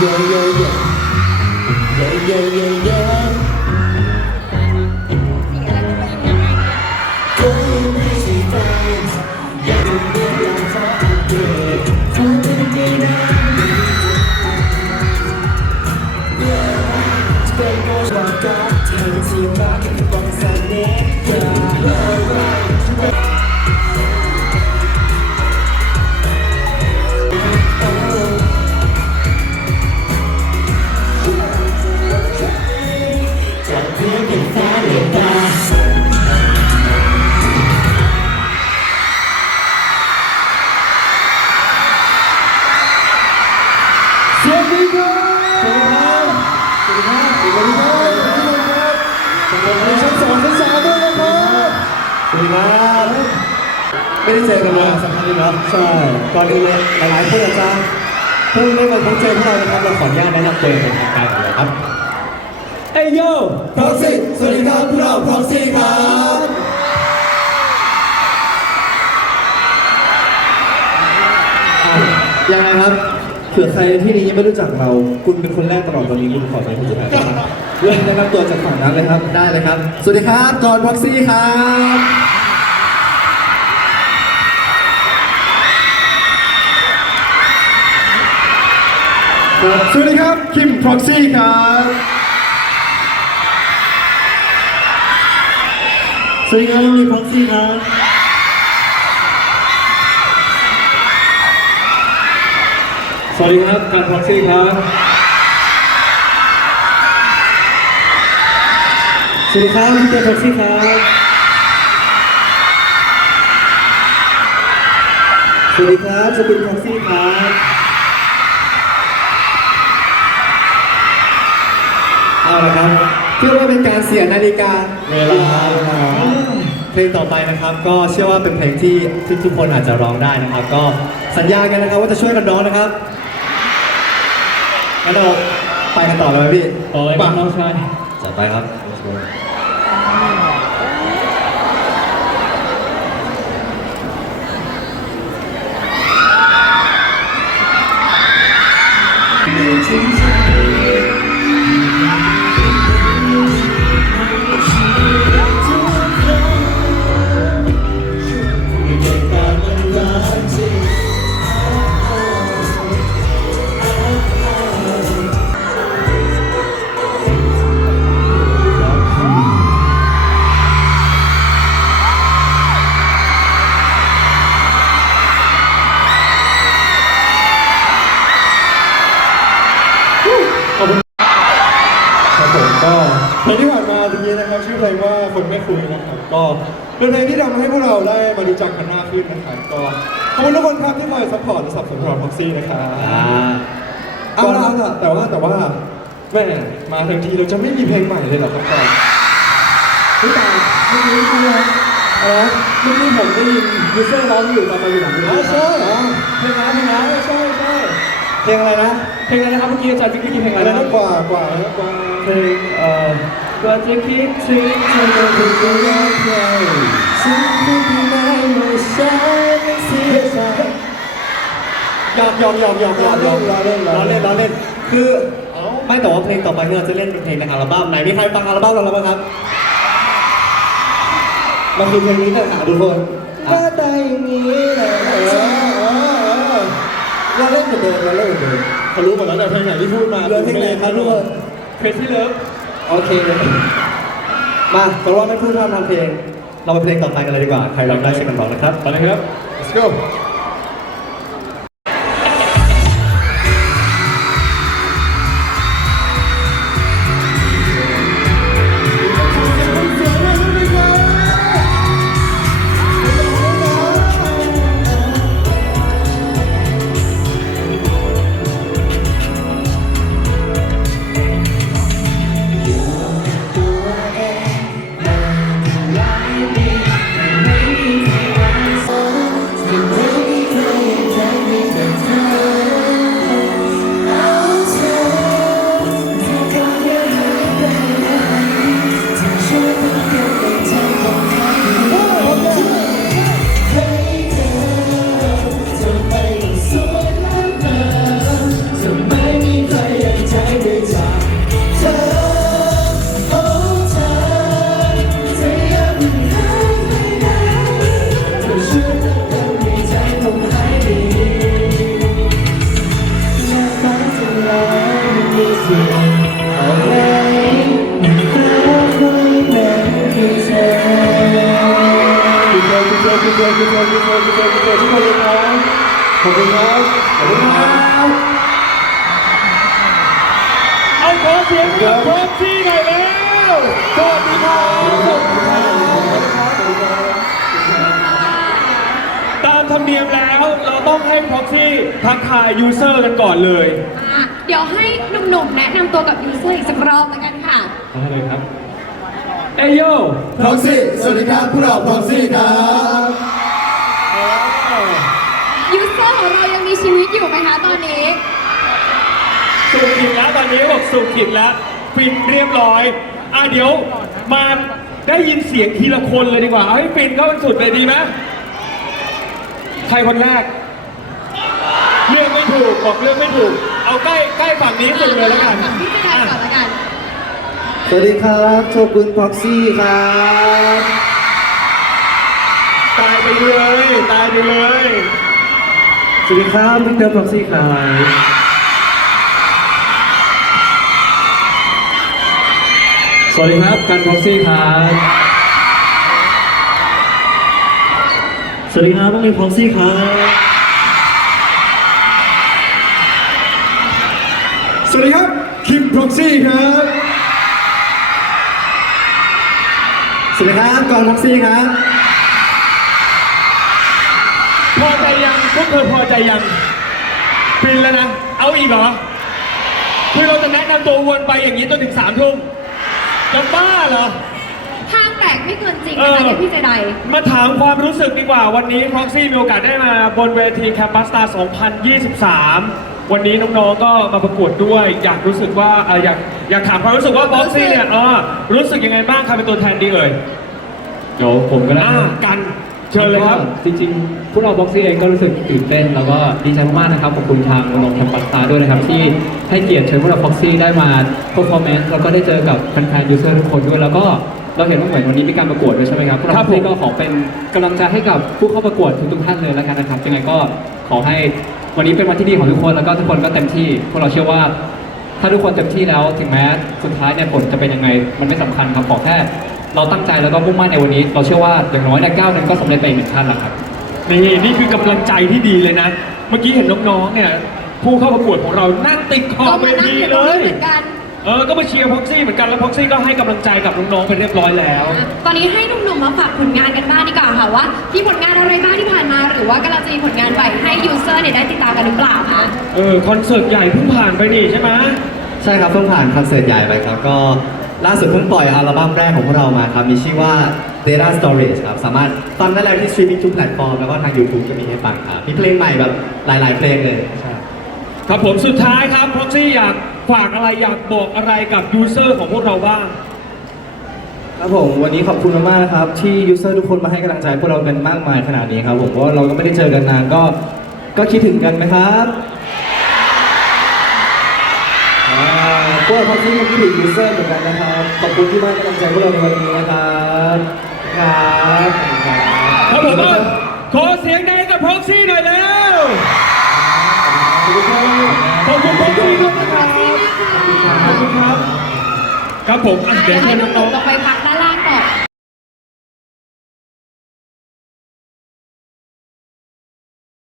yo yo yo yo. Yo yo ครับไม่ได้เจอกันมาสักพักหนึงแล้วใช่ก่อนอื่นเลยหลายๆคนอาจจะเพิ่งได้มาพบเจอพวกเรานะครับเราขออนุญาตแนะนำตัวเป็นทางการก่อนเลยครับเอ้ยโย่พร็อกซี่สวัสดีครับพวกเราพร็อกซี่ครับยังไงครับเผื่อใครที่นี้ยังไม่รู้จักเรา คุณเป็นคนแรกตลอดวันนี้คุณขอเป็นคนสุดท้ายครับเรื่องแนะนำตัวจากฝั่งนั้นเลยครับ ได้เลยครับ สวัสดีครับจอห์นพ็อกซี่ครับ สวัสดีครับ คิมพ็อกซี่ครับสวัสดีครับมีพร็อกซี่ครับสวัสดีครับการพ็อกซี่ครับสวัสดีครับพี่เจพร็อกซี่ครับสวัสดีครับสปินพร็อกซี่ครับ ละครับเพื่อว่าเป็นการเสียนาฬิกาเวลาเพลงต่อไปนะครับ ก็เชื่อว่าเป็นเพลงที่ทุกๆคนอาจจะร้องได้นะครับ ก็สัญญากันนะครับว่าจะช่วยกันร้องนะครับงั้นเราไปกันต่อเลยไหมพี่โอ้ยบ้าน้องชายจัดไปครับครั ไม่คุยนะครับ ก็เป็นเพลงที่ทำให้พวกเราได้มารู้จักกันมากขึ้นนะครับ ก็ขอบคุณทุกคนครับที่คอยซัพพอร์ตและสนับสนุนพวกเราพ็อกซี่นะครับอ่าเอาละเอาละแต่ว่าแต่ว่าแม่มาทันทีเราจะไม่มีเพลงใหม่เลยเหรอครับก่อนไม่ตายเมื่อกี้คืออะไรอะไรนะเมื่อกี้ผมได้ยินยูเซอร์ร้องอยู่ตอนมาอยู่หลังเวทีใช่เพลงนั้นเพลงนั้นใช่ใช่เพลงอะไรนะ เพลงอะไรนะครับเมื่อกี้อาจารย์จิ๊กกี้เพลงอะไรนะกว่ากว่ากว่าเพลงเอ่อ ก็จะคิดถึงเธอก็คือตัวแรกใครฉันพูดที่ไม่เมื่อฉันไม่เสียใจยอกหยอกหยอกหยอกหยอกหยอกล้อเล่นล้อเล่นนล้อเล่นคือไม่แต่ว่าเพลงต่อไปที่เราจะเล่นเป็นเพลงในอัลบั้มไหนมีใครฟังอัลบั้มเราแล้วบ้างครับมันคือเพลงนี้ต่างหากทุกคนหน้าตาอย่างนี้เลยเราเล่นเหมือนเดิมเราเล่นเหมือนเดิมเขารู้หมดแล้วแต่เพลงไหนที่พูดมาเหลือเพลงไหนครับทุกคนเพลงที่เลิฟ โอเค มาเพราะว่าไม่พูดพร่ำทำเพลง เราไปเพลงต่อไปกันเลยดีกว่า ใครร้องได้ช่วยกันบองนะครับ ไปเลยครับ let's go ขอบคุณครับขอบคุณครับเอาขอเสียงให้กับพร็อกซี่หน่อยแล้วสวัสดีครับตามธรรมเนียมแล้วเราต้องให้พร็อกซี่ทักทายยูเซอร์กันก่อนเลยอะเดี๋ยวให้หนุ่มๆแนะนำตัวกับยูเซอร์อีกสักรอบแล้วกันค่ะ ได้เลยครับ เอยโยพ็อกซี่สวัสดีครับพวกเราพ็อกซี่ครับ คะตอนนี้ สูบขิดแล้วตอนนี้บอกสูบขิดแล้วฟินเรียบร้อยอะเดี๋ยวมาได้ยินเสียงทีละคนเลยดีกว่าเอาให้ฟินเข้าไปสุดเลยดีไหมใครคนแรกเลือกไม่ถูกบอกเลือกไม่ถูก เอาใกล้ใกล้ฝั่งนี้สุดเลยแล้วกันฝั่งพี่เจไดก่อนแล้วกัน สวัสดีครับโชกุนพ็อกซี่ครับตายไปเลย ตายไปเลย สวัสดีครับวิกเตอร์พ็อกซี่ครับสวัสดีครับการพ็อกซี่ครับสวัสดีครับต้องมีพ็อกซี่ครับสวัสดีครับคิมพ็อกซี่ครับสวัสดีครับกอนพ็อกซี่ครับ พอใจยัง พวกเธอพอใจยังฟินแล้วนะ เอาอีกเหรอ คือเราจะแนะนำตัววนไปอย่างนี้จนถึงสามทุ่มจะบ้าเหรอ ห้างแปลกไม่เกินจริงเอนะคะอเนี่ยพี่เจได มาถามความรู้สึกดีกว่าวันนี้ Proxy มีโอกาสได้มาบนเวที Campus Star 2023 วันนี้น้องๆก็มาประกวดด้วย อยากรู้สึกว่าเอ่ออยากอยากถามความรู้สึกว่า Proxy เนี่ยเออรู้สึกยังไงบ้างใครเป็นตัวแทนดีเอ่ย เดี๋ยวผมก็ได้อ่ากัน เชิญเลยครับ จริงๆ พวกเราบ็อกซี่เองก็รู้สึกตื่นเต้น แล้วก็ดีใจมากๆนะครับขอบคุณทางโรงแรมปัสตาด้วยนะครับ ที่ให้เกียรติเชิญพวกเราบ็อกซี่ได้มาพบคอมเมนต์แล้วก็ได้เจอกับแฟนๆยูเซอร์ทุกคนด้วยแล้วก็เราเห็นว่าเหมือนวันนี้มีการประกวดด้วยใช่ไหมครับพวกเราครับบ็อกซี่ผมก็ขอเป็นกำลังใจให้กับผู้เข้าประกวดทุกๆท่านเลยแล้วกันนะครับยังไงก็ขอให้วันนี้เป็นวันที่ดีของทุกคนแล้วก็ทุกคนก็เต็มที่พวกเราเชื่อว่าถ้าทุกคนเต็มที่แล้ว ถึงแม้สุดท้ายเนี่ยผลจะเป็นยังไง มันไม่สำคัญครับขอแค่ เราตั้งใจแล้วก็มุ่งมั่นในวันนี้ เราเชื่อว่าอย่างน้อยในก้าวหนึงก็สำเร็จไปอีกหนึ่งขั้นแล้วครับ นี่นี่คือกำลังใจที่ดีเลยนะ เมื่อกี้เห็นน้องๆเนี่ยผู้เข้าประกวดของเรานั่งติดขอบก็เวมานั่งทีอยู่ตเลรงนี้ย เหมือนกันเออ ก็มาเชียร์พ็อกซี่เหมือนกันแล้วพ็อกซี่ก็ให้กำลังใจกับน้องๆไปเรียบร้อยแล้ว อะตอนนี้ให้หนุ่มๆมาฝากผลงานกันบ้างดีกว่าค่ะว่ามีผลงานอะไรบ้างที่ผ่านมา หรือว่ากำลังจะมีผลงานใหม่ให้ยูเซอร์เนี่ยได้ติดตามกันหรือเปล่าคะเออ คอนเสิร์ตใหญ่เพิ่งผ่านไปนี่ใช่ไหม ใช่ครับเพิ่งผ่านคอนเสิร์ตใหญ่ไปครับก็ ล่าสุดเพิ่งปล่อยอัลบั้มแรกของพวกเรามาครับ มีชื่อว่า Data Storage ครับ สามารถฟังได้แล้วที่ streaming ทุกแพลตฟอร์ม แล้วก็ทาง YouTube ก็มีให้ฟังครับ มีเพลงใหม่แบบหลาย ๆ เพลงเลยใช่ครับผมสุดท้ายครับพ็อกซี่อยากฝากอะไรอยากบอกอะไรกับยูเซอร์ของพวกเราบ้าง ครับผมวันนี้ขอบคุณมากๆนะครับ ที่ยูเซอร์ทุกคนมาให้กำลังใจพวกเรากันมากมายขนาดนี้ครับผมเพราะว่าเราก็ไม่ได้เจอกันนานก็ก็คิดถึงกันไหมครับ พวกเราพ็อกซี่ก็คิดถึงยูเซอร์เหมือนกันนะครับ ขอบคุณที่มาให้กำลังใจพวกเราในวันนี้นะครับครับครับครับผมเอาขอเสียงดังกับพ็อกซี่หน่อยแล้วขอบคุณพ็อกซี่ด้วยนะครับ ขอบคุณครับ ครับผมอะอะเดี๋เดี๋ยยววเชิให้ญหนุ่น้องมๆลงไปพักด้าน